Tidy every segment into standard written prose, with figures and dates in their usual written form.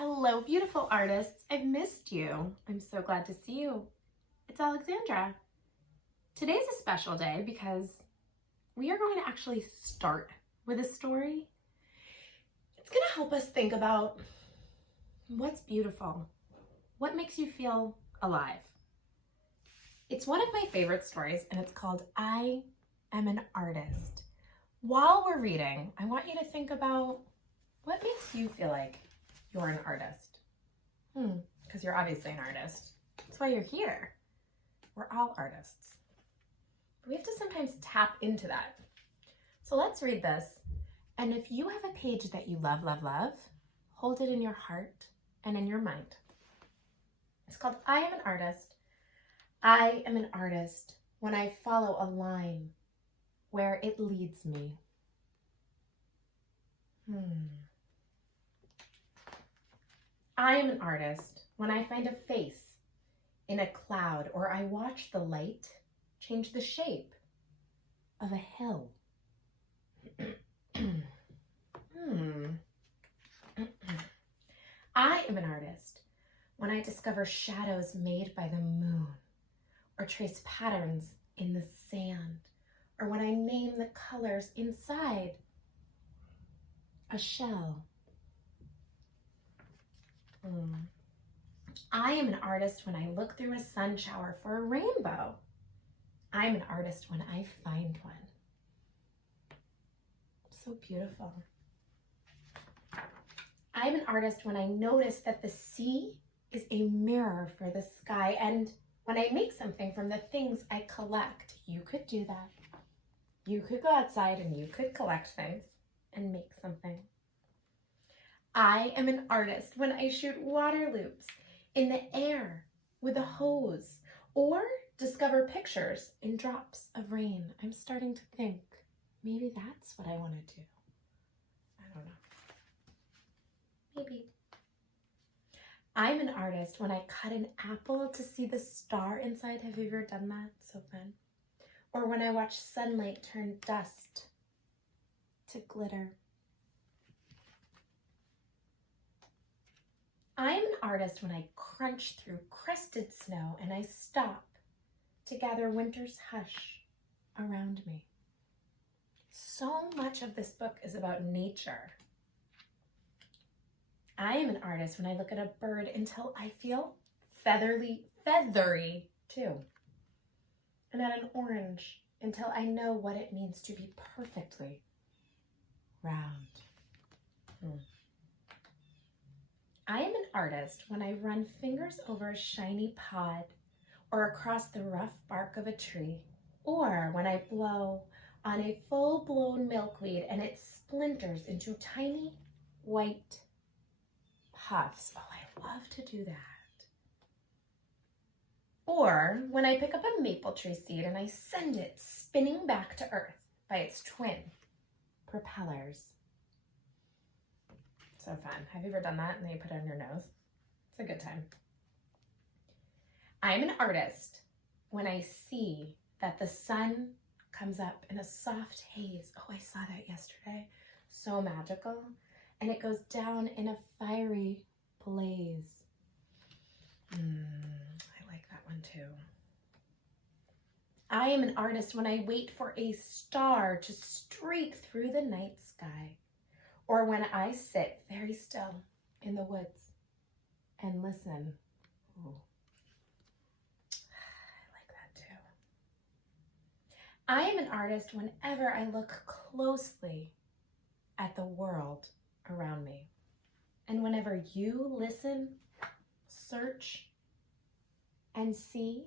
Hello, beautiful artists. I've missed you. I'm so glad to see you. It's Alexandra. Today's a special day because we are going to actually start with a story. It's going to help us think about what's beautiful, what makes you feel alive. It's one of my favorite stories, and it's called I Am an Artist. While we're reading, I want you to think about what makes you feel like you're an artist. Because you're obviously an artist. That's why you're here. We're all artists. But we have to sometimes tap into that. So let's read this. And if you have a page that you love, love, love, hold it in your heart and in your mind. It's called I Am an Artist. I am an artist when I follow a line where it leads me. I am an artist when I find a face in a cloud, or I watch the light change the shape of a hill. I am an artist when I discover shadows made by the moon, or trace patterns in the sand, or when I name the colors inside a shell. I am an artist when I look through a sun shower for a rainbow. I'm an artist when I find one. So beautiful. I'm an artist when I notice that the sea is a mirror for the sky, and when I make something from the things I collect. You could do that. You could go outside and you could collect things and make something. I am an artist when I shoot water loops in the air with a hose, or discover pictures in drops of rain. I'm starting to think maybe that's what I want to do. I don't know. Maybe. I'm an artist when I cut an apple to see the star inside. Have you ever done that? So fun. Or when I watch sunlight turn dust to glitter. I am an artist when I crunch through crusted snow and I stop to gather winter's hush around me. So much of this book is about nature. I am an artist when I look at a bird until I feel feathery too. And at an orange until I know what it means to be perfectly round. I am an artist when I run fingers over a shiny pod, or across the rough bark of a tree, or when I blow on a full-blown milkweed and it splinters into tiny white puffs. Oh, I love to do that. Or when I pick up a maple tree seed and I send it spinning back to earth by its twin propellers. So fun. Have you ever done that and then you put it on your nose? It's a good time. I'm an artist when I see that the sun comes up in a soft haze. Oh, I saw that yesterday. So magical. And it goes down in a fiery blaze. I like that one too. I am an artist when I wait for a star to streak through the night sky, or when I sit very still in the woods and listen. Ooh. I like that too. I am an artist whenever I look closely at the world around me. And whenever you listen, search, and see,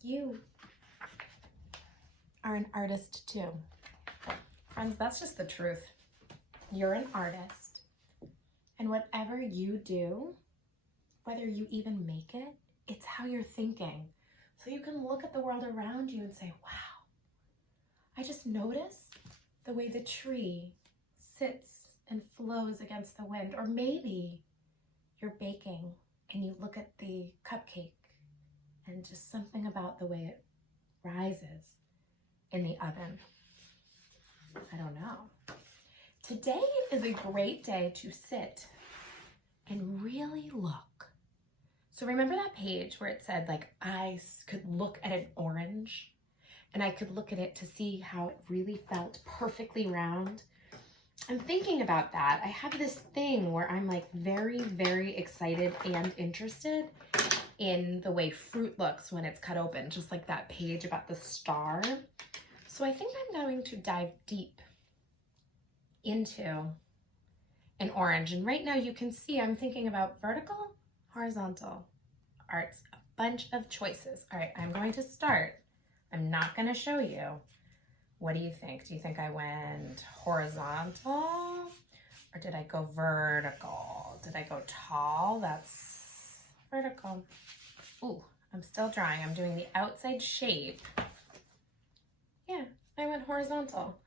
you are an artist too. Friends, that's just the truth. You're an artist. And whatever you do, whether you even make it, it's how you're thinking. So you can look at the world around you and say, wow, I just noticed the way the tree sits and flows against the wind. Or maybe you're baking and you look at the cupcake and just something about the way it rises in the oven. I don't know. Today is a great day to sit and really look. So remember that page where it said like I could look at an orange and I could look at it to see how it really felt perfectly round? I'm thinking about that. I have this thing where I'm like very, very excited and interested in the way fruit looks when it's cut open, just like that page about the star. So I think I'm going to dive deep into an orange. And right now you can see I'm thinking about vertical, horizontal arts, a bunch of choices. All right, I'm going to start. I'm not going to show you. What do you think? Do you think I went horizontal or did I go vertical? Did I go tall? That's vertical. Ooh, I'm still drawing. I'm doing the outside shape. Yeah, I went horizontal.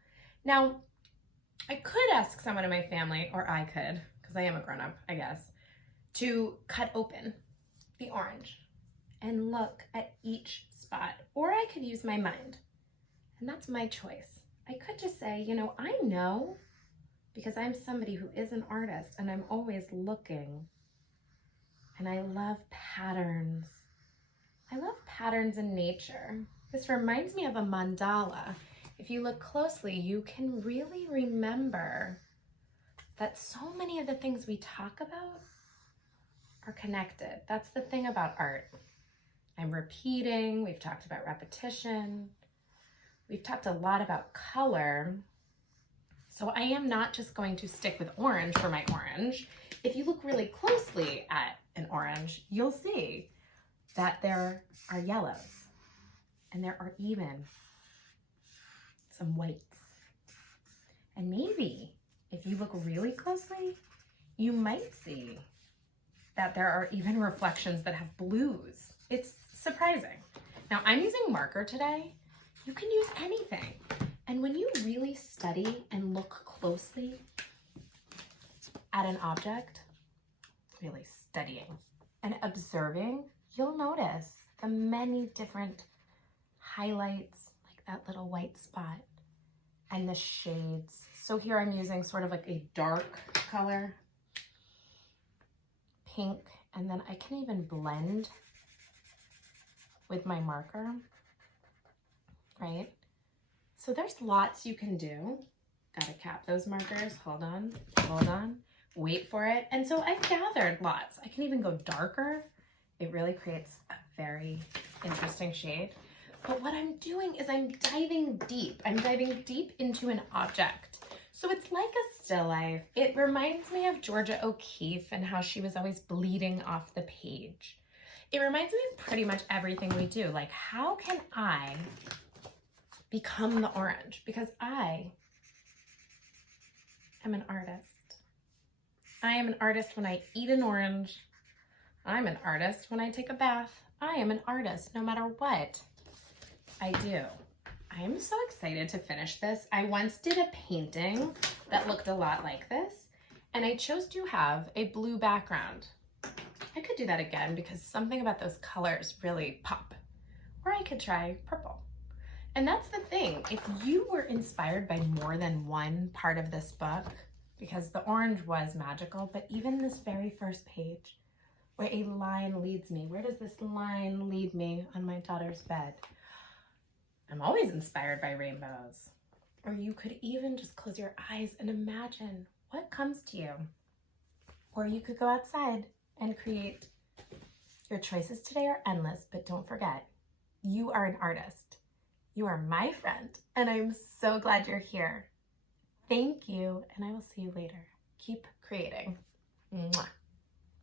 Now, I could ask someone in my family, or I could, because I am a grown-up, I guess, to cut open the orange and look at each spot, or I could use my mind, and that's my choice. I could just say, you know, I know because I'm somebody who is an artist and I'm always looking, and I love patterns. I love patterns in nature. This reminds me of a mandala. If you look closely, you can really remember that so many of the things we talk about are connected. That's the thing about art. I'm repeating, we've talked about repetition, we've talked a lot about color. So I am not just going to stick with orange for my orange. If you look really closely at an orange, you'll see that there are yellows and there are even some whites. And maybe if you look really closely, you might see that there are even reflections that have blues. It's surprising. Now I'm using marker today. You can use anything. And when you really study and look closely at an object, really studying and observing, you'll notice the many different highlights, like that little white spot, and the shades. So here I'm using sort of like a dark color, pink, and then I can even blend with my marker, right? So there's lots you can do. Gotta cap those markers, hold on, wait for it. And so I've gathered lots. I can even go darker. It really creates a very interesting shade. But what I'm doing is I'm diving deep. I'm diving deep into an object. So it's like a still life. It reminds me of Georgia O'Keeffe and how she was always bleeding off the page. It reminds me of pretty much everything we do. Like, how can I become the orange? Because I am an artist. I am an artist when I eat an orange. I'm an artist when I take a bath. I am an artist no matter what I do. I am so excited to finish this. I once did a painting that looked a lot like this, and I chose to have a blue background. I could do that again because something about those colors really pop. Or I could try purple. And that's the thing. If you were inspired by more than one part of this book, because the orange was magical, but even this very first page where a line leads me, where does this line lead me on my daughter's bed? I'm always inspired by rainbows. Or you could even just close your eyes and imagine what comes to you. Or you could go outside and create. Your choices today are endless, but don't forget, you are an artist. You are my friend, and I'm so glad you're here. Thank you, and I will see you later. Keep creating. Mwah.